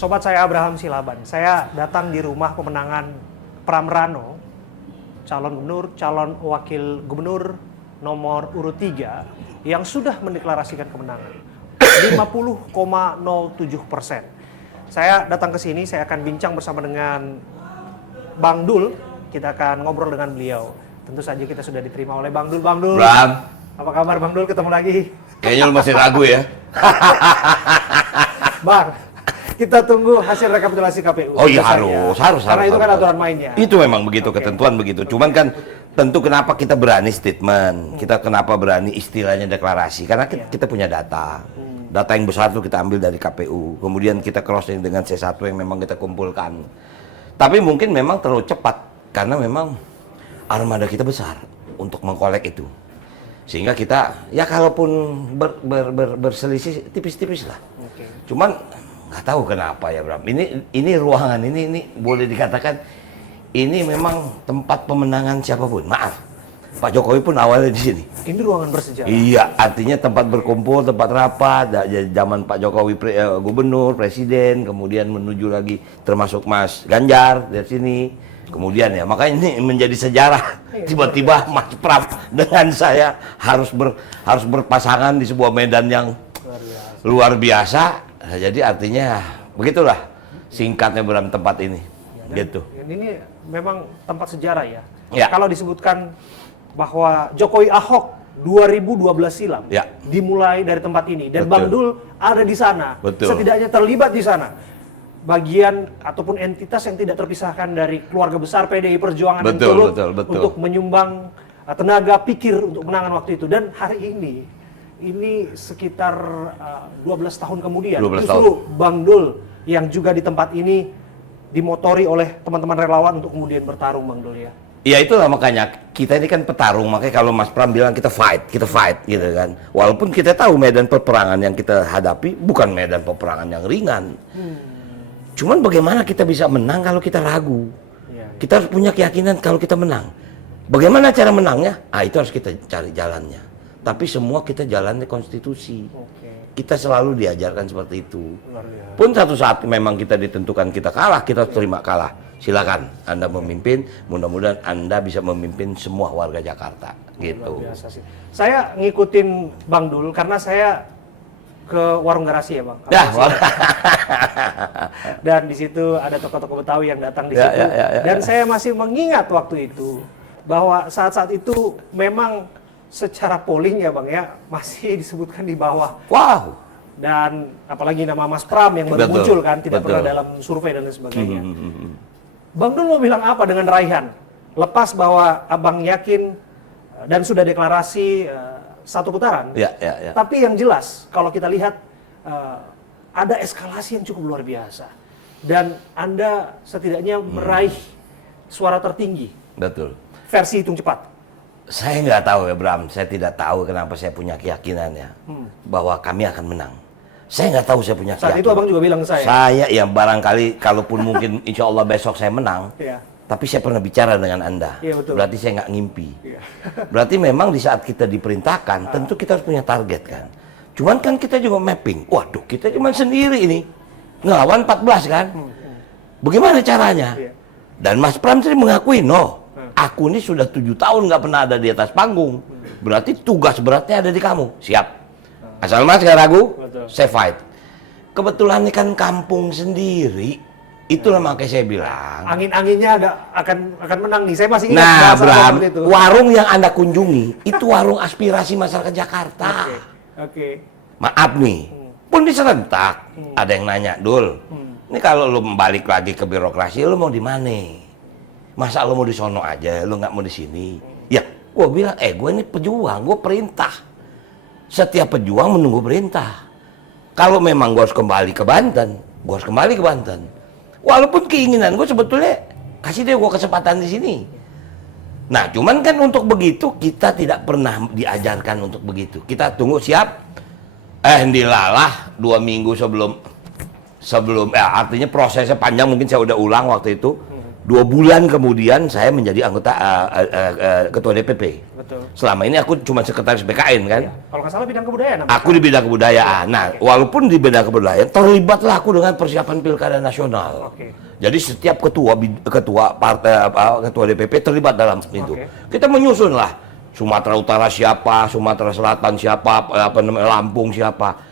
Sobat saya Abraham Silaban. Saya datang di rumah pemenangan Pram Rano, calon gubernur, calon wakil gubernur nomor urut 3 yang sudah mendeklarasikan kemenangan 50,07%. Saya datang ke sini, saya akan bincang bersama dengan Bang Dul. Kita akan ngobrol dengan beliau. Tentu saja kita sudah diterima oleh Bang Dul. Bang Dul, Bram, apa kabar Bang Dul? Ketemu lagi. kayaknya lu masih ragu ya. Bang, kita tunggu hasil rekapitulasi KPU. Oh iya, harus. Karena itu kan aturan mainnya. Itu memang begitu, ketentuan begitu. Cuman kan tentu kenapa kita berani statement, kita kenapa berani istilahnya deklarasi, karena kita punya data. Data yang besar itu kita ambil dari KPU, kemudian kita crossing dengan C1 yang memang kita kumpulkan. Tapi mungkin memang terlalu cepat, karena memang armada kita besar untuk mengkolek itu. Sehingga kita, ya kalaupun berselisih tipis-tipis lah. Okay. Cuman nggak tahu kenapa ya Bram. Ini ruangan ini boleh dikatakan ini memang tempat pemenangan siapapun. Maaf, Pak Jokowi pun awalnya di sini. Ini ruangan bersejarah. Iya, artinya tempat berkumpul, tempat rapat. Zaman Pak Jokowi gubernur, presiden, kemudian menuju lagi termasuk Mas Ganjar dari sini. Kemudian ya, makanya ini menjadi sejarah. Tiba-tiba Mas Pram dengan saya harus berpasangan di sebuah medan yang luar biasa. Nah, jadi artinya begitulah singkatnya Bram tempat ini. Ya, gitu. Ini memang tempat sejarah ya. Ya. Kalau disebutkan bahwa Jokowi Ahok 2012 silam dimulai dari tempat ini dan Betul. Bang Dul ada di sana. Betul. Setidaknya terlibat di sana. Bagian ataupun entitas yang tidak terpisahkan dari keluarga besar PDI Perjuangan yang turut untuk menyumbang tenaga pikir untuk menangan waktu itu. Dan hari ini sekitar 12 tahun kemudian 12 justru tahun. Bang Dul yang juga di tempat ini dimotori oleh teman-teman relawan untuk kemudian bertarung, Bang Dul ya. Ya itulah makanya kita ini kan petarung, makanya kalau Mas Pram bilang kita fight gitu kan. Walaupun kita tahu medan peperangan yang kita hadapi bukan medan peperangan yang ringan. Cuman bagaimana kita bisa menang kalau kita ragu? Kita harus punya keyakinan kalau kita menang. Bagaimana cara menangnya? Itu harus kita cari jalannya. Tapi semua kita jalannya konstitusi. Kita selalu diajarkan seperti itu. Pun satu saat memang kita ditentukan kita kalah, kita terima kalah. Silakan Anda memimpin, mudah-mudahan Anda bisa memimpin semua warga Jakarta. Gitu. Luar biasa sih. Saya ngikutin Bang Dul karena saya ke warung garasi ya Bang. Ya, dan di situ ada tokoh-tokoh Betawi yang datang di situ. Dan saya masih mengingat waktu itu bahwa saat-saat itu memang secara polling ya Bang ya masih disebutkan di bawah. Wow. Dan apalagi nama Mas Pram yang baru muncul kan, tidak pernah dalam survei dan lain sebagainya. Bang Dul mau bilang apa dengan Raihan? Lepas bahwa Abang yakin dan sudah deklarasi satu putaran. Tapi yang jelas kalau kita lihat ada eskalasi yang cukup luar biasa. Dan Anda setidaknya meraih suara tertinggi. Betul. Versi hitung cepat. Saya nggak tahu ya Bram, saya tidak tahu kenapa saya punya keyakinannya bahwa kami akan menang. Saya nggak tahu saya punya keyakinan. Saat itu Abang juga bilang ke saya. Saya ya barangkali kalaupun mungkin insya Allah besok saya menang. Tapi saya pernah bicara dengan Anda. Berarti saya nggak ngimpi. Berarti memang di saat kita diperintahkan, tentu kita harus punya target kan. Cuman kan kita juga mapping. Waduh, kita cuma sendiri ini. Ngelawan 14 kan. Bagaimana caranya? Dan Mas Pram sendiri mengakui, aku ini sudah 7 tahun nggak pernah ada di atas panggung. Berarti tugas beratnya ada di kamu. Siap. Asal Mas nggak ragu, saya fight. Kebetulan ini kan kampung sendiri. Itulah makanya saya bilang. Angin-anginnya akan menang nih. Saya masih ingat. Nah, Bram, warung yang Anda kunjungi itu warung aspirasi masyarakat Jakarta. Maaf nih, pun diserentak. Ada yang nanya, Dul, ini kalau lu balik lagi ke birokrasi, lu mau di mana? Masa lu mau di sono aja, lu nggak mau di sini? Ya, gua bilang, gue ini pejuang, gua perintah. Setiap pejuang menunggu perintah. Kalau memang gua harus kembali ke Banten, gua harus kembali ke Banten. Walaupun keinginan gue sebetulnya kasih dia gue kesempatan di sini. Nah, cuman kan untuk begitu kita tidak pernah diajarkan untuk begitu. Kita tunggu siap. Dilalah 2 minggu sebelum artinya prosesnya panjang, mungkin saya udah ulang waktu itu. 2 bulan kemudian saya menjadi anggota ketua DPP. Betul. Selama ini aku cuma sekretaris BKN kan. Ya. Kalau nggak salah bidang kebudayaan. Aku di bidang kebudayaan. Nah, walaupun di bidang kebudayaan terlibatlah aku dengan persiapan pilkada nasional. Jadi setiap ketua DPP terlibat dalam itu. Kita menyusun lah Sumatera Utara siapa, Sumatera Selatan siapa, Lampung siapa.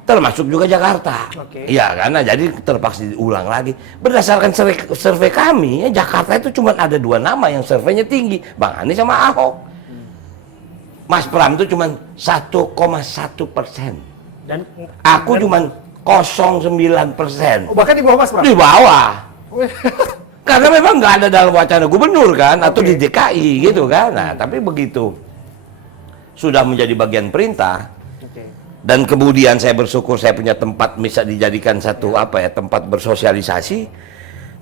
Termasuk juga Jakarta. Iya, karena jadi terpaksa diulang lagi. Berdasarkan survei kami, ya, Jakarta itu cuma ada 2 nama yang surveinya tinggi, Bang Anies sama Ahok. Mas Pram itu cuma 1,1%. Dan aku cuma 0,9%. Bahkan di bawah Mas Pram? Di bawah. Karena memang nggak ada dalam wacana gubernur kan, atau di DKI gitu kan. Nah, tapi begitu sudah menjadi bagian perintah, dan kemudian saya bersyukur saya punya tempat bisa dijadikan satu tempat bersosialisasi.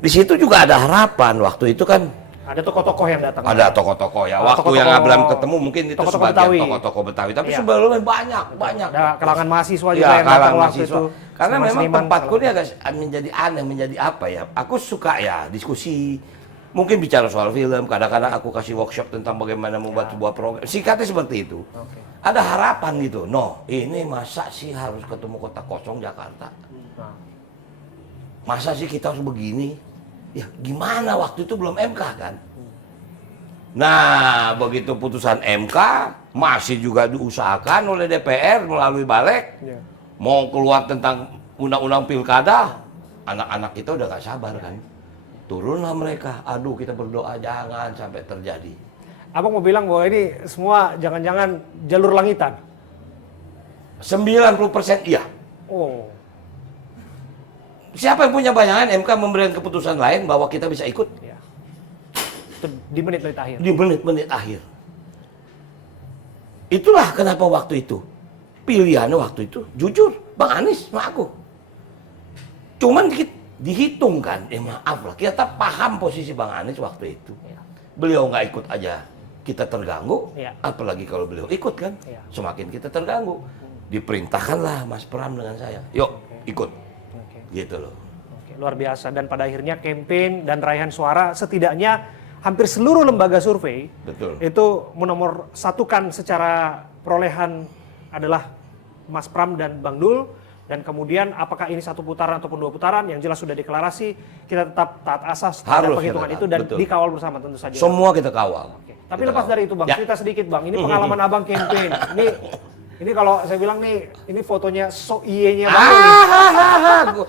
Di situ juga ada harapan. Waktu itu kan ada tokoh-tokoh yang datang. Ada tokoh-tokoh ya. Waktu yang Abraham ketemu mungkin itu sebagian tokoh-tokoh Betawi, tapi sebelumnya banyak. Ada kalangan mahasiswa juga yang datang waktu itu. Karena memang tempatku ini agak menjadi aneh, menjadi apa ya? Aku suka ya diskusi. Mungkin bicara soal film, kadang-kadang aku kasih workshop tentang bagaimana membuat sebuah program. Singkatnya seperti itu. Ada harapan gitu. Ini masa sih harus ketemu kota kosong Jakarta? Masa sih kita harus begini? Ya gimana, waktu itu belum MK kan? Nah, begitu putusan MK, masih juga diusahakan oleh DPR melalui Balik. Mau keluar tentang undang-undang pilkada, anak-anak kita udah gak sabar kan? Turunlah mereka, aduh kita berdoa jangan sampai terjadi. Abang mau bilang bahwa ini semua jangan-jangan jalur langitan? 90% iya. Siapa yang punya bayangan MK memberikan keputusan lain bahwa kita bisa ikut? Itu di menit-menit akhir? Di menit-menit akhir. Itulah kenapa waktu itu, pilihannya waktu itu, jujur, Bang Anies sama aku. Cuman dihitung kan, maaf lah, kita paham posisi Bang Anies waktu itu. Beliau nggak ikut aja, kita terganggu, apalagi kalau beliau ikut kan, semakin kita terganggu. Diperintahkanlah Mas Pram dengan saya, yuk ikut, gitu loh. Luar biasa, dan pada akhirnya campaign dan raihan suara setidaknya hampir seluruh lembaga survei itu menomor satukan secara perolehan adalah Mas Pram dan Bang Dul. Dan kemudian apakah ini 1 putaran ataupun 2 putaran, yang jelas sudah deklarasi, kita tetap taat asas terhadap penghitungan itu dan dikawal bersama tentu saja. Semua kita kawal. Tapi lepas dari itu Bang, cerita sedikit Bang, ini pengalaman Abang campaign. Ini kalau saya bilang nih, ini fotonya iye-nya Bang.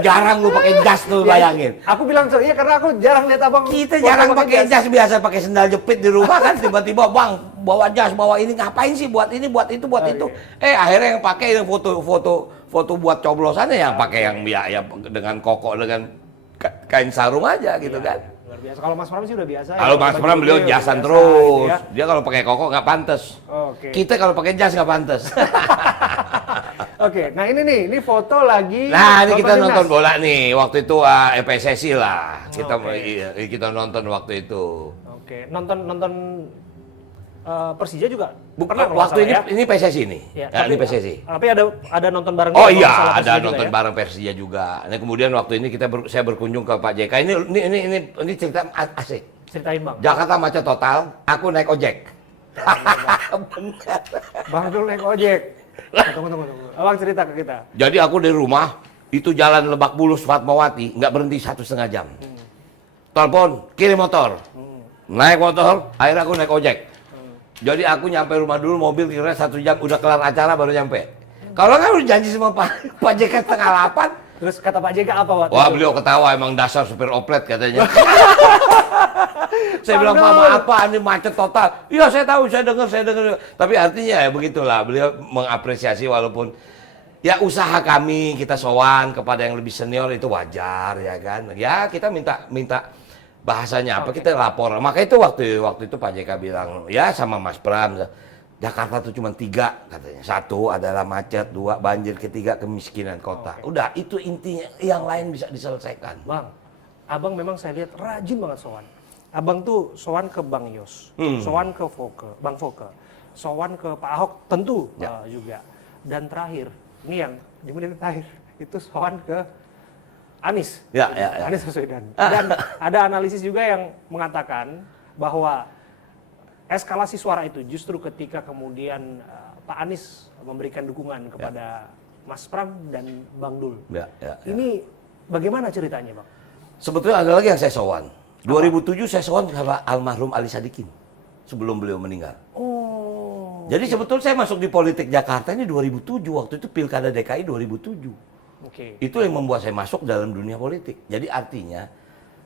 Jarang lu pakai jas tuh, bayangin. Aku bilang iya karena aku jarang lihat Abang. Kita jarang pakai jas, biasa pakai sendal jepit di rumah kan, tiba-tiba Bang bawa jas, bawa ini, ngapain sih, buat ini, buat itu, buat itu. Akhirnya yang pakai yang foto buat coblosannya yang pakai yang ya dengan koko dengan kain sarung aja gitu kan. Luar biasa. Kalau Mas Pram sih udah biasa. Kalau Mas Pram beliau jasan terus. Dia kalau pakai koko nggak pantas. Kita kalau pakai jas nggak pantas. Nah ini foto lagi. Nah ini kita nonton bola nih. Waktu itu PSSI lah. Kita nonton waktu itu. Nonton Persija juga. Waktu ini PSSI nih. Ini PSSI. Tapi ada nonton bareng. Oh iya, ada nonton bareng Persija juga. Nah kemudian waktu ini saya berkunjung ke Pak JK. Ini cerita asik. Ceritain Bang. Jakarta macet total. Aku naik ojek. Bang Dul naik ojek. Tunggu. Abang cerita ke kita. Jadi aku dari rumah itu jalan Lebak Bulus Fatmawati nggak berhenti 1,5 jam. Telepon, kirim motor. Naik motor, akhirnya aku naik ojek. Jadi aku nyampe rumah dulu, mobil kira 1 jam, udah kelar acara baru nyampe. Kalau kan udah janji sama Pak JK 7:30. Terus kata Pak JK apa waktu itu? Wah beliau ketawa, emang dasar supir oplet katanya. Saya bilang, apa ini macet total. Iya saya tahu, saya dengar. Tapi artinya ya begitulah, beliau mengapresiasi walaupun ya usaha kami, kita sowan kepada yang lebih senior itu wajar ya kan. Ya kita minta bahasanya apa, kita lapor. Maka itu waktu itu Pak JK bilang, ya sama Mas Pram, Jakarta tuh cuma 3 katanya. 1 adalah macet, 2 banjir, 3 kemiskinan kota. Udah, itu intinya, yang lain bisa diselesaikan. Bang, Abang memang saya lihat rajin banget sowan. Abang tuh sowan ke Bang Yos, sowan ke Bang Foke, sowan ke Pak Ahok tentu juga. Dan terakhir, ini yang di menit terakhir, itu sowan ke Anies. Ya. Anies Baswedan. Dan ada analisis juga yang mengatakan bahwa eskalasi suara itu justru ketika kemudian Pak Anies memberikan dukungan kepada Mas Pram dan Bang Dul. Ini bagaimana ceritanya, Bang? Sebetulnya ada lagi yang saya sowan. 2007 saya sowan sama almarhum Ali Sadikin sebelum beliau meninggal. Oh. Jadi sebetulnya saya masuk di politik Jakarta ini 2007, waktu itu Pilkada DKI 2007. Itu yang membuat saya masuk dalam dunia politik. Jadi artinya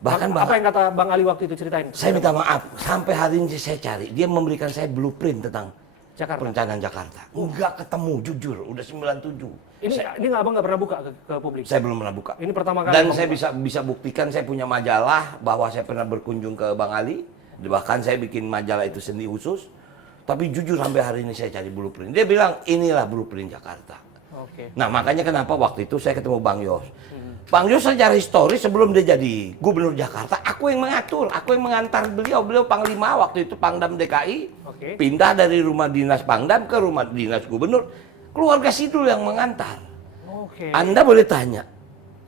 bahkan apa yang kata Bang Ali waktu itu ceritain? Saya minta maaf, sampai hari ini saya cari. Dia memberikan saya blueprint tentang perencanaan Jakarta. Enggak ketemu, jujur. Udah 97. Ini Abang nggak pernah buka ke publik? Saya belum pernah buka. Ini pertama kali. Dan saya bisa buktikan, saya punya majalah bahwa saya pernah berkunjung ke Bang Ali. Bahkan saya bikin majalah itu sendiri khusus. Tapi jujur sampai hari ini saya cari blueprint. Dia bilang inilah blueprint Jakarta. Nah makanya kenapa waktu itu saya ketemu Bang Yos. Bang Yos secara historis sebelum dia jadi gubernur Jakarta, aku yang mengatur, aku yang mengantar beliau Panglima waktu itu Pangdam DKI, pindah dari rumah dinas Pangdam ke rumah dinas gubernur, keluarga Sidul yang mengantar. Anda boleh tanya,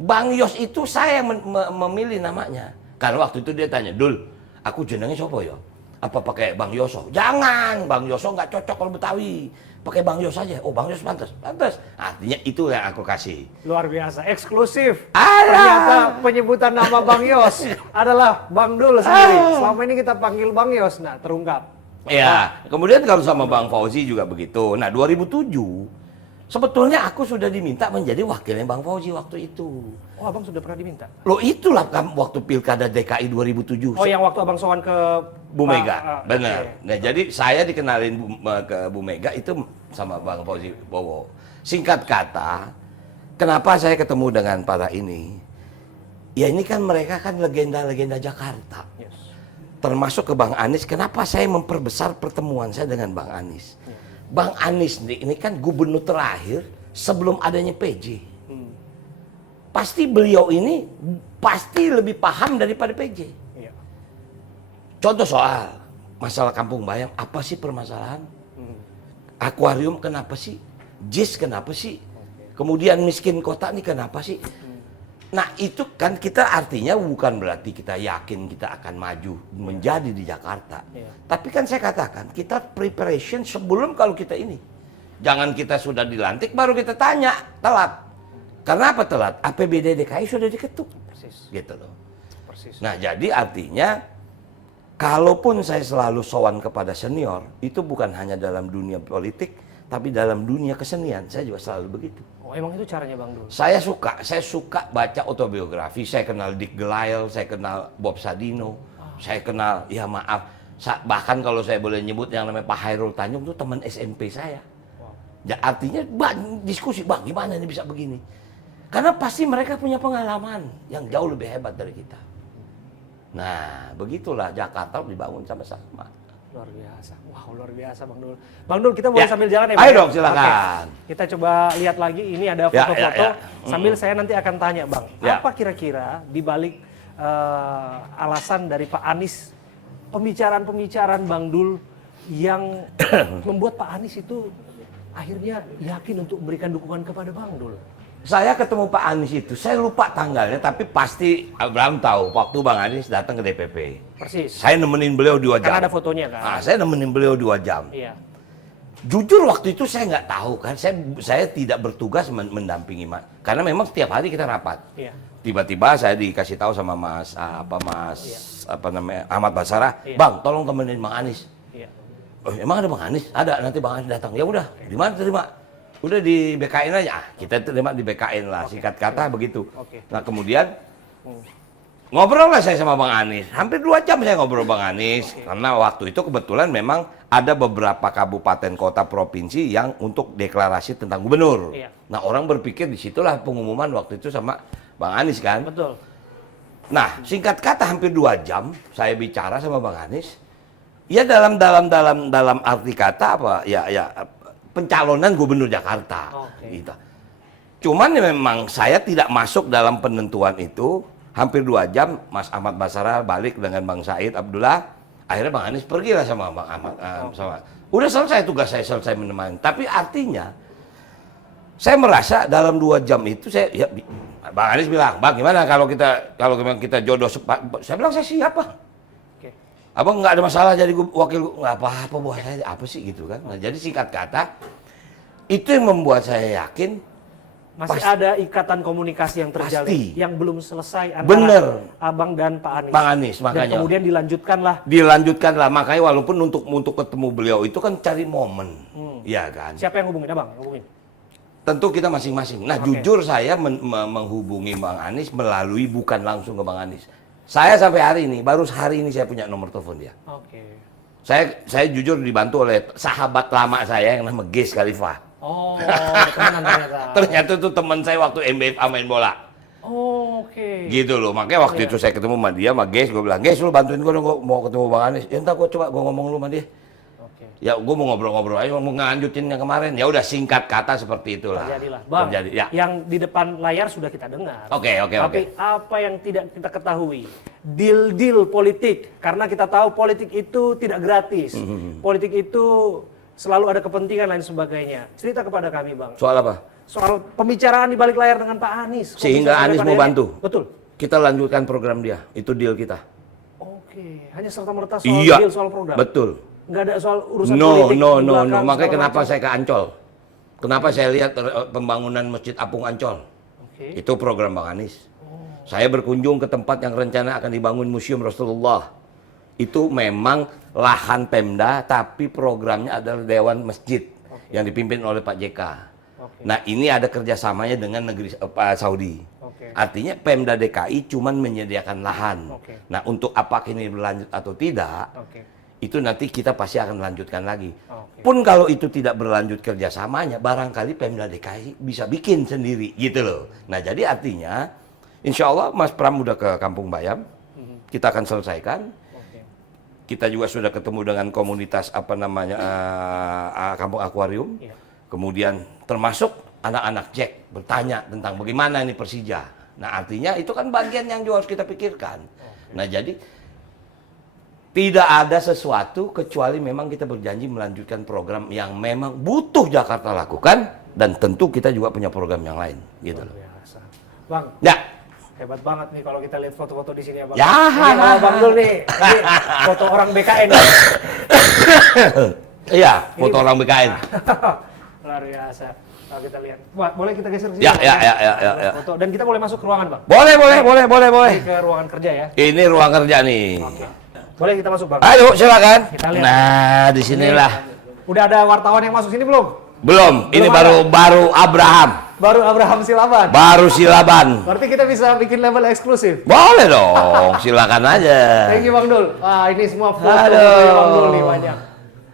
Bang Yos itu saya yang memilih namanya, karena waktu itu dia tanya, Dul, aku jenengnya siapa ya? Apa pakai Bang Yoso? Jangan, Bang Yoso nggak cocok kalau Betawi. Pakai Bang Yos aja. Oh, Bang Yos pantas. Artinya itu yang aku kasih. Luar biasa, eksklusif. Ternyata penyebutan nama Bang Yos adalah Bang Dul sendiri. Selama ini kita panggil Bang Yos. Nah, terungkap. Ya, kemudian kalau sama Bang Fauzi juga begitu. Nah, 2007 sebetulnya aku sudah diminta menjadi wakilnya Bang Fauzi waktu itu. Oh, Abang sudah pernah diminta? Loh, itulah waktu Pilkada DKI 2007. Oh, yang waktu Abang sowan ke Bu Mega, benar. Nah, jadi saya dikenalin ke Bu Mega itu sama Bang Fauzi Bowo. Singkat kata, kenapa saya ketemu dengan para ini? Ya ini kan mereka kan legenda-legenda Jakarta. Termasuk ke Bang Anies, kenapa saya memperbesar pertemuan saya dengan Bang Anies? Bang Anies ini kan gubernur terakhir sebelum adanya PJ. Pasti beliau ini pasti lebih paham daripada PJ. Contoh soal masalah Kampung Bayam, apa sih permasalahan? Akuarium kenapa sih? JIS kenapa sih? Kemudian miskin kota ini kenapa sih? Nah itu kan kita artinya bukan berarti kita yakin kita akan maju menjadi di Jakarta. Tapi kan saya katakan kita preparation sebelum kalau kita ini. Jangan kita sudah dilantik baru kita tanya, telat. Karena apa telat? APBD DKI sudah diketuk. Gitu loh. Nah jadi artinya kalaupun saya selalu sowan kepada senior, itu bukan hanya dalam dunia politik, tapi dalam dunia kesenian, saya juga selalu begitu. Oh, emang itu caranya Bang Dul? Saya suka baca autobiografi, saya kenal Dick Gelael, saya kenal Bob Sadino, saya kenal, ya maaf, bahkan kalau saya boleh nyebut yang namanya Pak Hairul Tanjung itu teman SMP saya. Ya, artinya diskusi, Bang gimana ini bisa begini? Karena pasti mereka punya pengalaman yang jauh lebih hebat dari kita. Nah, begitulah Jakarta dibangun sama-sama. Luar biasa. Wow, luar biasa Bang Dul. Bang Dul, kita boleh sambil jalan ya? Ayo dong, silakan. Kita coba lihat lagi, ini ada foto-foto. Sambil saya nanti akan tanya, Bang. Apa kira-kira dibalik alasan dari Pak Anies, pembicaraan-pembicaraan Bang Dul yang membuat Pak Anies itu akhirnya yakin untuk memberikan dukungan kepada Bang Dul? Saya ketemu Pak Anies itu, saya lupa tanggalnya, tapi pasti Abraham tahu waktu Bang Anies datang ke DPP. Persis. Saya nemenin beliau 2 jam. Karena ada fotonya kan? Nah, saya nemenin beliau 2 jam. Iya. Jujur waktu itu saya nggak tahu kan, saya tidak bertugas mendampingi karena memang setiap hari kita rapat. Iya. Tiba-tiba saya dikasih tahu sama Ahmad Basarah, Bang, tolong temenin Bang Anies. Iya. Oh, emang ada Bang Anies? Ada, nanti Bang Anies datang. Ya udah, di mana terima? Udah di BKN aja, kita terima di BKN lah, singkat kata begitu. Nah kemudian ngobrol lah saya sama Bang Anies, hampir 2 jam saya ngobrol Bang Anies, karena waktu itu kebetulan memang ada beberapa kabupaten kota provinsi yang untuk deklarasi tentang gubernur. Nah orang berpikir disitulah pengumuman waktu itu sama Bang Anies kan. Betul. Nah singkat kata hampir 2 jam saya bicara sama Bang Anies, ya dalam arti kata apa ya pencalonan gubernur Jakarta. Gitu. Cuman memang saya tidak masuk dalam penentuan itu. Hampir 2 jam Mas Ahmad Basarah balik dengan Bang Said Abdullah. Akhirnya Bang Anies pergilah sama Bang Ahmad. Udah selesai tugas saya, selesai menemani. Tapi artinya saya merasa dalam 2 jam itu saya Bang Anies bilang, Bang gimana kalau memang kita jodoh saya bilang saya siapa? Oke. Abang nggak ada masalah jadi wakil, nggak apa-apa buat saya, apa sih gitu kan. Nah, jadi singkat kata, itu yang membuat saya yakin masih ada ikatan komunikasi yang terjalin pasti. yang belum selesai antara Bener. Abang dan Pak Anies. Bang Anies, makanya. Dan kemudian dilanjutkanlah. Makanya walaupun untuk ketemu beliau itu kan cari momen, ya kan. Siapa yang hubungin Abang? Hubungin. Tentu kita masing-masing. Nah, jujur saya menghubungi Bang Anies melalui bukan langsung ke Bang Anies. Saya sampai hari ini, baru hari ini saya punya nomor telepon dia. Oke. Saya jujur dibantu oleh sahabat lama saya yang namanya Ges Khalifah. Oh, teman ternyata. Ternyata itu teman saya waktu MBFA main bola. Oh, oke. Gitu loh. Makanya waktu itu saya ketemu sama dia, sama Ges, gue bilang, Ges lu bantuin gue dong, gue mau ketemu Bang Anies. Ya entar gue coba gue ngomong lu sama dia. Oke. Ya gue mau ngobrol-ngobrol aja, mau ngelanjutin yang kemarin. Ya udah singkat kata seperti itulah. Terjadilah. Bang, Terjadi, ya. yang di depan layar sudah kita dengar. Oke. Tapi apa yang tidak kita ketahui? Deal-deal politik. Karena kita tahu politik itu tidak gratis. Politik itu selalu ada kepentingan lain sebagainya. Cerita kepada kami, Bang. Soal apa? Soal pembicaraan di balik layar dengan Pak Anies. Sehingga Anies mau bantu. Betul. Kita lanjutkan program dia. Itu deal kita. Oke. Hanya serta-merta soal Iya. deal, soal program. Betul. Nggak ada soal urusan No. politik di belakang, Makanya segala kenapa macam. saya ke Ancol? Kenapa saya lihat pembangunan Masjid Apung Ancol? Oke. Itu program Bang Anies. Saya berkunjung ke tempat yang rencana akan dibangun Museum Rasulullah. Itu memang lahan Pemda, tapi programnya adalah Dewan Masjid yang dipimpin oleh Pak JK. Nah, ini ada kerjasamanya dengan negeri Saudi. Artinya Pemda DKI cuman menyediakan lahan. Nah, untuk apakah ini berlanjut atau tidak, itu nanti kita pasti akan lanjutkan lagi. Pun kalau itu tidak berlanjut kerjasamanya, barangkali Pemda DKI bisa bikin sendiri, gitu loh. Nah, jadi artinya, insya Allah Mas Pram udah ke Kampung Bayam, kita akan selesaikan. Kita juga sudah ketemu dengan komunitas Kampung Akuarium. Kemudian termasuk anak-anak Jack bertanya tentang bagaimana ini Persija. Nah, artinya itu kan bagian yang juga harus kita pikirkan. Nah, jadi tidak ada sesuatu kecuali memang kita berjanji melanjutkan program yang memang butuh Jakarta lakukan, dan tentu kita juga punya program yang lain, gitu loh. Bang. Ya. Hebat banget nih kalau kita lihat foto-foto di sini ya, Bang. Ya. Ini kalau Bang Dul nih, ini foto orang BKN. Iya, foto orang BKN. Luar biasa. Kalau kita lihat. Wah, boleh kita geser sini? Ya. Foto. Dan kita boleh masuk ke ruangan, Bang. Boleh. Ini ke ruangan kerja ya. Ini ruang kerja nih. Oke. Boleh kita masuk, Bang? Ayo, silakan. Kita lihat. Nah, disinilah. Udah ada wartawan yang masuk sini belum? Belum. Ini baru Abraham. Baru Abraham Silaban. Baru Silaban. Berarti kita bisa bikin label eksklusif. Boleh dong, silakan aja. Thank you, Bang Dul. Wah, ini semua foto Bang Dul nih banyak.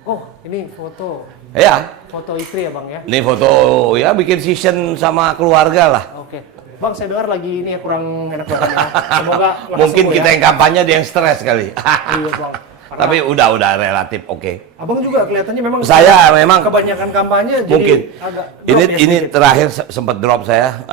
Oh, ini foto. Ya. Foto istri ya, Bang ya? Ini foto ya bikin season sama keluarga lah. Oke. Bang, saya dengar lagi ini ya kurang enak badannya. Semoga mungkin sembuh kita ya. yang kampanye dia yang stres kali. Iya, Bang. Tapi udah relatif oke. Abang juga kelihatannya memang Saya memang kebanyakan kampanye mungkin jadi agak ini terakhir sempat drop saya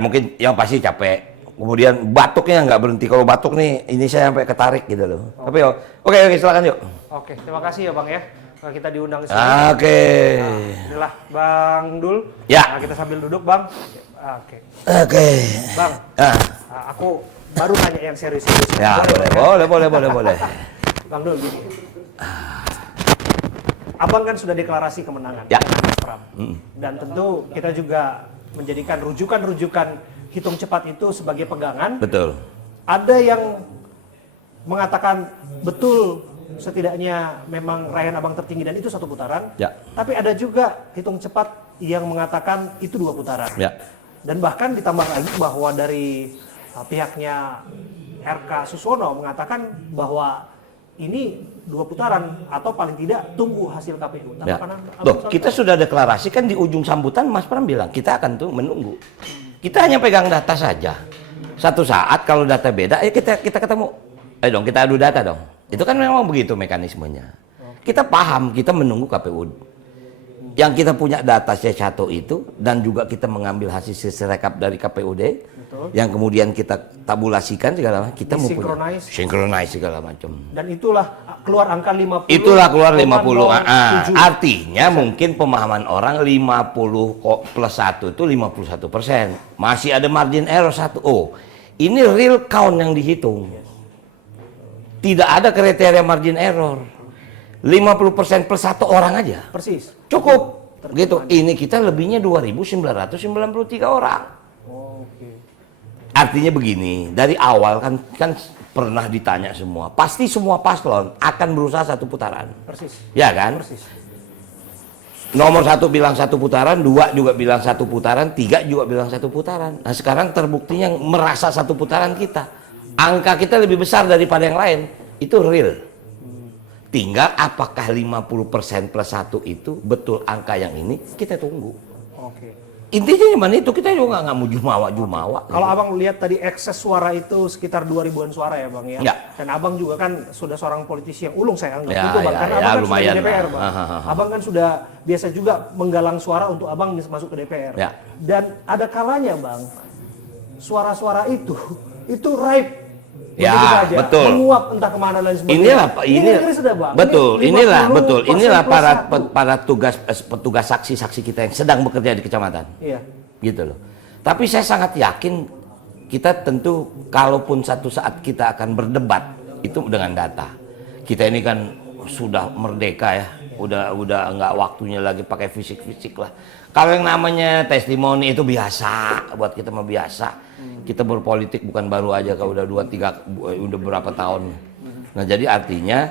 mungkin yang pasti capek. Kemudian batuknya nggak berhenti. Kalau batuk nih ini saya sampai ketarik gitu loh. Tapi oke silakan yuk. Oke, terima kasih ya, Bang ya. Kalau kita diundang ke sini. Oke. Nah, inilah Bang Dul. Ya. Nah, kita sambil duduk, Bang. Oke. Bang. Aku baru nanya yang serius-serius. Ya, boleh. Bang Dul, gini. Abang kan sudah deklarasi kemenangan ya. dengan Mas Pram. Dan tentu kita juga menjadikan rujukan-rujukan hitung cepat itu sebagai pegangan. Betul. Ada yang mengatakan betul setidaknya memang raihan Abang tertinggi dan itu 1 putaran. Ya. Tapi ada juga hitung cepat yang mengatakan itu 2 putaran. Ya. Dan bahkan ditambah lagi bahwa dari pihaknya RK Susono mengatakan bahwa ini 2 putaran atau paling tidak tunggu hasil KPU. Ya. Loh, kita sudah deklarasi kan di ujung sambutan Mas Pram bilang kita akan tuh menunggu. Kita hanya pegang data saja. Satu saat kalau data beda, kita ketemu. Ayo dong kita adu data dong. Itu kan memang begitu mekanismenya. Kita paham, kita menunggu KPU Yang kita punya data C1 itu dan juga kita mengambil hasil sirekap dari KPUD, yang kemudian kita tabulasikan segala macam, kita mempunyai sinkronize segala macam. Dan itulah keluar angka 50. Itulah keluar 50. Artinya mungkin pemahaman orang 50 plus 1 itu 51%. Masih ada margin error 1. Oh, ini real count yang dihitung. Tidak ada kriteria margin error. 50% plus 1 orang aja. Persis. Cukup. Gitu. Ini kita lebihnya 2.993 orang. Artinya begini, dari awal kan pernah ditanya semua, pasti semua paslon akan berusaha 1 putaran. Persis. Ya kan? Persis. Nomor 1 bilang 1 putaran, 2 juga bilang 1 putaran, 3 juga bilang 1 putaran. Nah sekarang terbuktinya merasa 1 putaran kita. Angka kita lebih besar daripada yang lain. Itu real. Tinggal apakah 50% plus 1 itu betul angka yang ini, kita tunggu. Oke. Intinya cuma itu, kita juga nggak mau jumawa. Kalau abang lihat tadi ekses suara itu sekitar 2.000-an suara ya bang ya. Ya. Dan abang juga kan sudah seorang politisi yang ulung saya anggap Ya, itu bang. ya, Karena ya, abang kan lumayan sudah di DPR lah. bang. Abang kan sudah biasa juga menggalang suara untuk abang masuk ke DPR. Ya. Dan ada kalanya bang, suara-suara itu ripe. Ya, Begitu saja, betul. menguap entah kemana dan sebagainya. Inilah sudah, bang. betul. Ini Inilah 50% para petugas saksi-saksi kita yang sedang bekerja di kecamatan. Iya. Gitu loh. Tapi saya sangat yakin kita tentu kalaupun satu saat kita akan berdebat itu dengan data. Kita ini kan sudah merdeka ya. Udah nggak waktunya lagi pakai fisik-fisik lah. Kalau yang namanya testimoni itu biasa, buat kita mah biasa. Kita berpolitik bukan baru aja, kalau udah 2-3 udah berapa tahun. Nah jadi artinya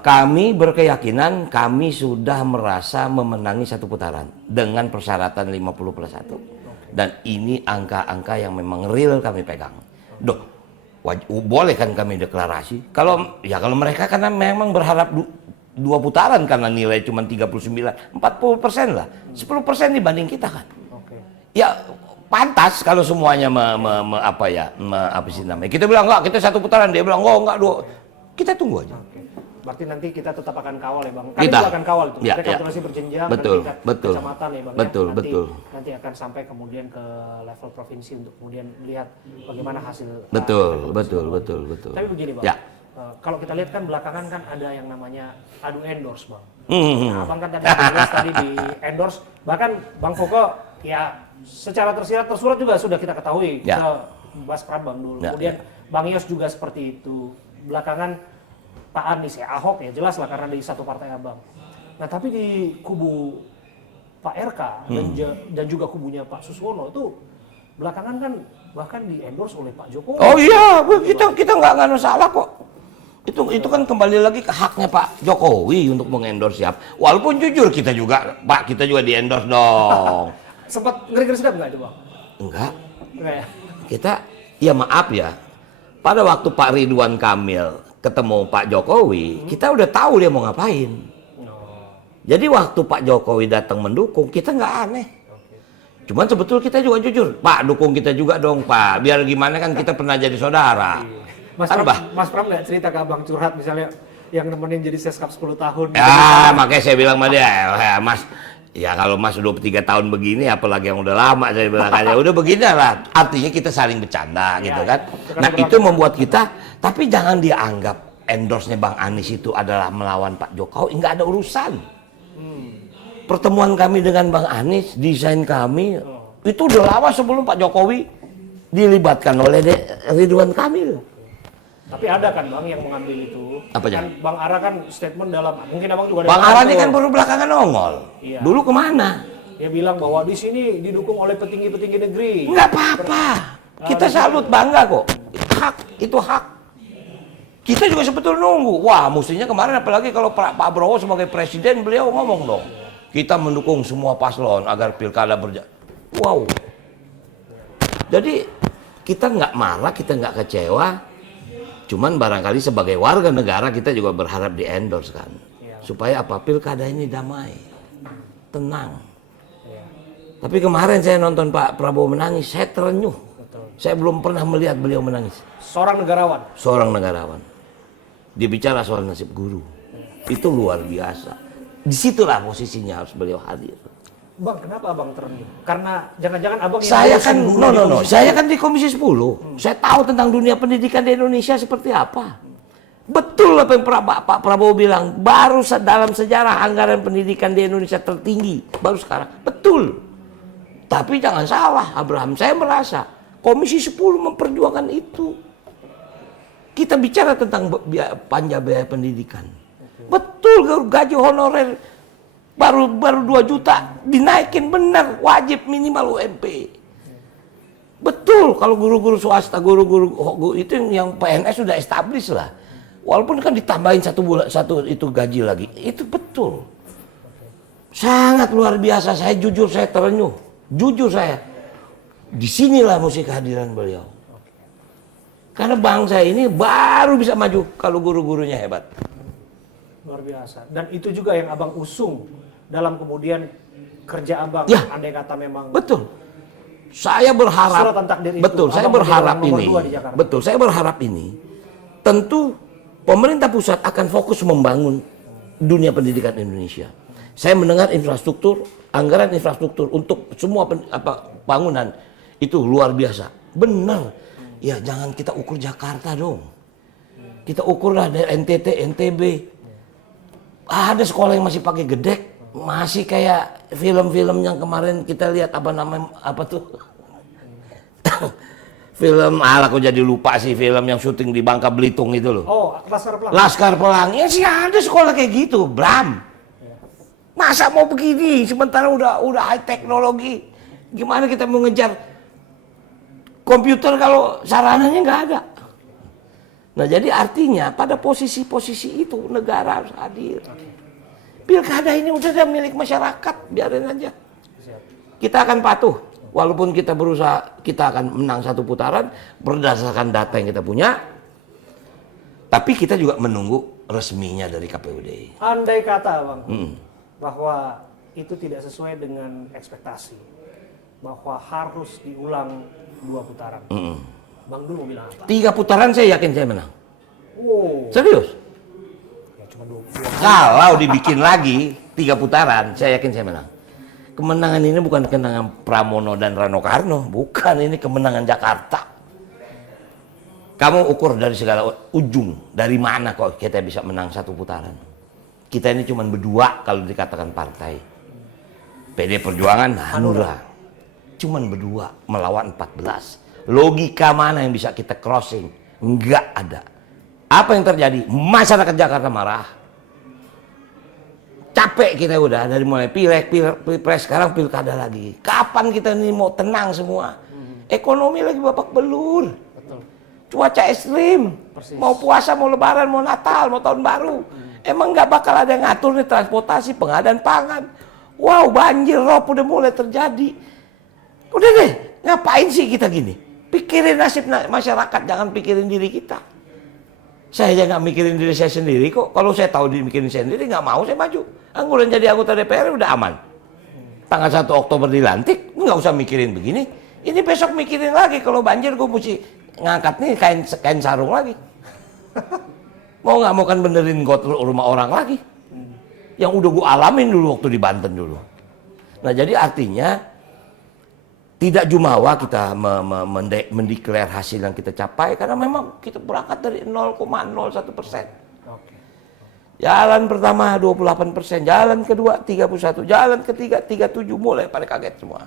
kami berkeyakinan kami sudah merasa memenangi 1 putaran dengan persyaratan 50 plus 1. Dan ini angka-angka yang memang real kami pegang. Boleh kan kami deklarasi? Kalau mereka karena memang berharap 2 putaran karena nilai cuma 39, 40% lah, 10% dibanding kita kan. Ya pantas kalau semuanya apa sih namanya? Kita bilang enggak, kita 1 putaran, dia bilang enggak 2. Kita tunggu aja. Berarti nanti kita tetap akan kawal ya bang. Kami juga akan kawal itu. Rekapitulasi berjenjang betul, dari betul, kecamatan ya bang. Betul. Nanti akan sampai kemudian ke level provinsi untuk kemudian melihat bagaimana hasil. Betul. Tapi begini bang. Ya. Kalau kita lihat kan belakangan kan ada yang namanya adu endorse bang. Nah, abang kan tadi di endorse. Bahkan Bang Koko ya secara tersurat juga sudah kita ketahui ke Mas Pram Bang dulu. Kemudian Bang Yos juga seperti itu. Belakangan Pak Anies ya, Ahok ya jelas lah karena di satu partai abang. Nah tapi di kubu Pak RK dan juga kubunya Pak Suswono itu belakangan kan bahkan di endorse oleh Pak Jokowi. Oh iya, kita nggak masalah kok. Itu kan kembali lagi ke haknya Pak Jokowi untuk mengendorse siapa. Walaupun jujur kita juga di endorse dong. Sempat ngeri-ngeri sedap nggak itu bang? Enggak. Ya? Kita ya maaf ya. Pada waktu Pak Ridwan Kamil ketemu Pak Jokowi, kita udah tahu dia mau ngapain. Jadi waktu Pak Jokowi datang mendukung, kita nggak aneh. Cuman sebetulnya kita juga jujur, Pak dukung kita juga dong Pak. Biar gimana kan kita pernah jadi saudara. Mas Pram nggak cerita ke abang curhat misalnya yang nemenin jadi seskap 10 tahun. Ya makanya saya bilang sama dia, Mas, ya kalau Mas udah 3 tahun begini, apalagi yang udah lama saya bilang aja, udah begini lah. Artinya kita saling bercanda gitu kan. Nah itu membuat kita, tapi jangan dianggap endorse-nya Bang Anies itu adalah melawan Pak Jokowi, nggak ada urusan. Pertemuan kami dengan Bang Anies, desain kami, itu udah lama sebelum Pak Jokowi dilibatkan oleh Ridwan Kamil. Tapi ada kan bang yang mengambil itu. Apa kan Bang Ara kan statement dalam, mungkin abang juga ada. Bang Ara ini kan baru belakangan nongol. Iya. Dulu kemana? Dia bilang bahwa di sini didukung oleh petinggi-petinggi negeri. Nggak apa-apa. Kita salut, bangga kok. Itu hak. Kita juga sebetulnya nunggu. Wah, mestinya kemarin apalagi kalau Pak Prabowo sebagai presiden, beliau ngomong dong. Kita mendukung semua paslon agar pilkada berjalan. Wow. Jadi kita nggak marah, kita nggak kecewa. Cuman barangkali sebagai warga negara kita juga berharap di endorse kan. Supaya apa? Pilkada ini damai. Tenang. Tapi kemarin saya nonton Pak Prabowo menangis, saya terenyuh. Saya belum pernah melihat beliau menangis. Seorang negarawan. Seorang negarawan. Dia bicara soal nasib guru. Itu luar biasa. Disitulah posisinya harus beliau hadir. Bang, kenapa abang terenyuh? Karena jangan-jangan abang yang Saya kan, ngurusin guru di Komisi saya 10. kan di Komisi 10. Saya tahu tentang dunia pendidikan di Indonesia seperti apa. Betul apa yang Pak Prabowo bilang, baru dalam sejarah anggaran pendidikan di Indonesia tertinggi, baru sekarang. Betul. Tapi jangan salah, Abraham, saya merasa Komisi 10 memperjuangkan itu. Kita bicara tentang panja biaya pendidikan. Betul, gaji honorer baru 2 juta dinaikin, benar, wajib minimal UMP. Betul, kalau guru-guru swasta, guru-guru itu yang PNS sudah established lah. Walaupun kan ditambahin satu itu gaji lagi, itu betul. Sangat luar biasa, saya jujur saya terenyuh. Jujur saya. Disinilah mesti kehadiran beliau. Karena bangsa ini baru bisa maju kalau guru-gurunya hebat. Luar biasa. Dan itu juga yang abang usung dalam kemudian kerja abang, Ya, andai kata memang betul. Saya berharap, surat tentang diri betul, itu, saya abang berharap menjadi orang ini, nomor 2 di Jakarta. betul, saya berharap ini, tentu pemerintah pusat akan fokus membangun dunia pendidikan Indonesia. Saya mendengar infrastruktur, anggaran infrastruktur untuk semua bangunan itu luar biasa. Benar. Ya jangan kita ukur Jakarta dong. Kita ukurlah dari NTT, NTB. Ada sekolah yang masih pakai gedek, masih kayak film-film yang kemarin kita lihat apa tuh? Film, aku jadi lupa sih, film yang syuting di Bangka Belitung itu loh. Oh, Laskar Pelangi. Laskar Pelangi, sih ada sekolah kayak gitu, Bram. Masa mau begini, sementara udah high teknologi. Gimana kita mau ngejar komputer kalau sarananya nggak ada? Nah jadi artinya pada posisi-posisi itu negara harus hadir. Pilkada ini udah milik masyarakat, biarin aja. Kita akan patuh. Walaupun kita berusaha, kita akan menang satu putaran berdasarkan data yang kita punya. Tapi kita juga menunggu resminya dari KPUD. Andai kata bang, bahwa itu tidak sesuai dengan ekspektasi, bahwa harus diulang 2 putaran. Bang dulu mau bilang apa? 3 putaran saya yakin saya menang. Wow. Serius? Ya, cuma 2. Kalau dibikin lagi 3 putaran, saya yakin saya menang. Kemenangan ini bukan kemenangan Pramono dan Rano Karno, bukan, ini kemenangan Jakarta. Kamu ukur dari segala ujung, dari mana kok kita bisa menang 1 putaran. Kita ini cuma berdua kalau dikatakan partai. PD Perjuangan, Hanura. Cuman berdua melawan 14. Logika mana yang bisa kita crossing? Enggak ada. Apa yang terjadi? Masyarakat Jakarta marah. Capek kita udah dari mulai pileg, pilpres, sekarang pilkada lagi. Kapan kita ini mau tenang semua? Ekonomi lagi babak belur. Betul. Cuaca ekstrim. Persis. Mau puasa, mau lebaran, mau Natal, mau tahun baru. Emang nggak bakal ada yang ngatur nih transportasi, pengadaan pangan. Wow, banjir rob udah mulai terjadi. Udah deh, ngapain sih kita gini? Pikirin nasib masyarakat, jangan pikirin diri kita. Saya aja nggak mikirin diri saya sendiri kok. Kalau saya tahu dimikirin saya sendiri, nggak mau saya maju. Angguran jadi anggota DPR udah aman. Tanggal 1 Oktober dilantik, nggak usah mikirin begini. Ini besok mikirin lagi, kalau banjir gue mesti ngangkat nih kain sarung lagi. Mau nggak mau kan benerin got rumah orang lagi. Yang udah gue alamin dulu waktu di Banten dulu. Nah jadi artinya tidak jumawa kita mendeklar hasil yang kita capai karena memang kita berangkat dari 0,01%. Jalan pertama 28%, jalan kedua 31%, jalan ketiga 37, mulai pada kaget semua.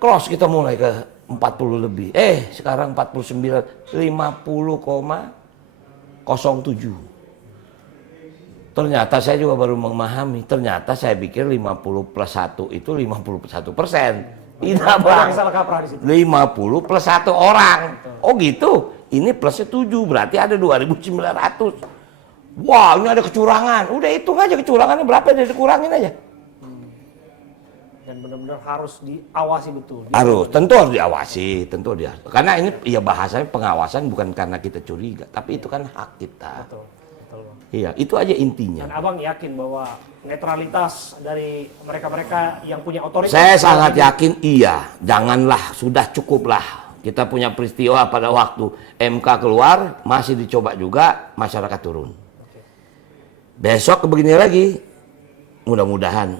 Cross kita mulai ke 40 lebih. Sekarang 49, 50,07. Ternyata saya juga baru memahami, ternyata saya pikir 50 plus 1 itu 51%. Tidak bang, 50 plus 1 orang. Oh gitu, ini plusnya 7, berarti ada 2.900. Wah, ini ada kecurangan. Udah hitung aja kecurangannya berapa, dia dikurangin aja. Dan benar-benar harus diawasi betul. Harus, tentu harus diawasi, tentu dia. Karena ini ya bahasanya pengawasan bukan karena kita curiga, tapi itu kan hak kita. Betul, betul bang. Iya, itu aja intinya. Dan abang yakin bahwa netralitas dari mereka-mereka yang punya otoritas. Saya sangat yakin iya, janganlah, sudah cukuplah. Kita punya peristiwa pada waktu MK keluar, masih dicoba juga, masyarakat turun. Besok begini lagi, mudah-mudahan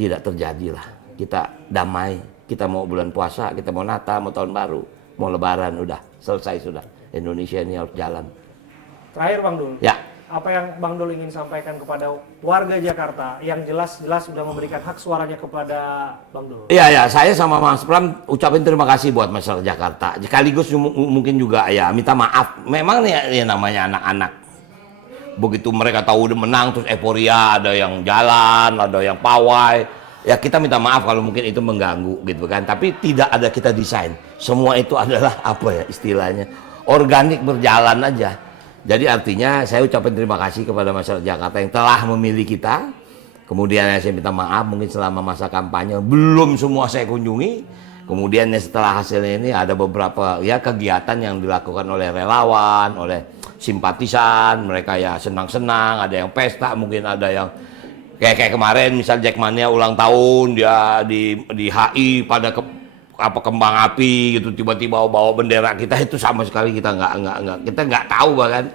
tidak terjadi lah. Kita damai, kita mau bulan puasa, kita mau Natal, mau tahun baru, mau Lebaran, udah selesai sudah. Indonesia ini harus jalan. Terakhir Bang Dul, Ya. apa yang Bang Dul ingin sampaikan kepada warga Jakarta yang jelas-jelas sudah memberikan hak suaranya kepada Bang Dul? Iya, ya, saya sama Mas Pram ucapin terima kasih buat masyarakat Jakarta. Sekaligus mungkin juga ya minta maaf. Memang nih ya namanya anak-anak. Begitu mereka tahu udah menang terus euforia, ada yang jalan, ada yang pawai. Ya kita minta maaf kalau mungkin itu mengganggu gitu kan. Tapi tidak ada kita desain. Semua itu adalah apa ya istilahnya? Organik berjalan aja. Jadi artinya saya ucapin terima kasih kepada masyarakat Jakarta yang telah memilih kita. Kemudian saya minta maaf mungkin selama masa kampanye belum semua saya kunjungi. Kemudian setelah hasilnya ini ada beberapa ya kegiatan yang dilakukan oleh relawan, oleh simpatisan, mereka ya senang-senang, ada yang pesta, mungkin ada yang kayak kemarin misal Jackmania ulang tahun dia di HI pada kembang api gitu tiba-tiba bawa bendera kita itu sama sekali kita nggak tahu bahkan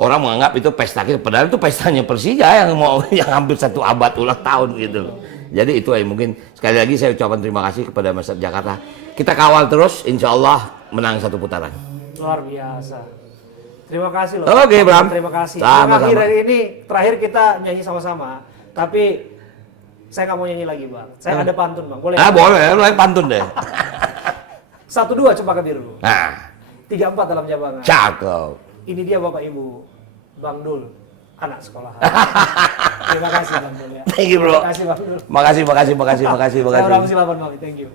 orang menganggap itu pesta kita padahal itu pestanya Persija yang mau yang hampir 1 abad ulang tahun gitu loh. Jadi itu mungkin sekali lagi saya ucapkan terima kasih kepada masyarakat Jakarta. Kita kawal terus, insya Allah menang 1 putaran. Luar biasa. Terima kasih loh. Oke, Bram. Terima kasih. Sama-sama. Terakhir kita nyanyi sama-sama. Tapi saya nggak mau nyanyi lagi, Bang. Saya ada pantun, Bang. Boleh? Boleh, lu yang pantun deh. 1-2 Cempaka Biru. Nah, 3-4 dalam Jabangan. cakep. Ini dia Bapak Ibu, Bang Dul, anak sekolah. Terima kasih Bang Dul ya. Thank you, bro. Terima kasih Bang Dul. Makasih. Saya Bram Silaban, Bang. Thank you.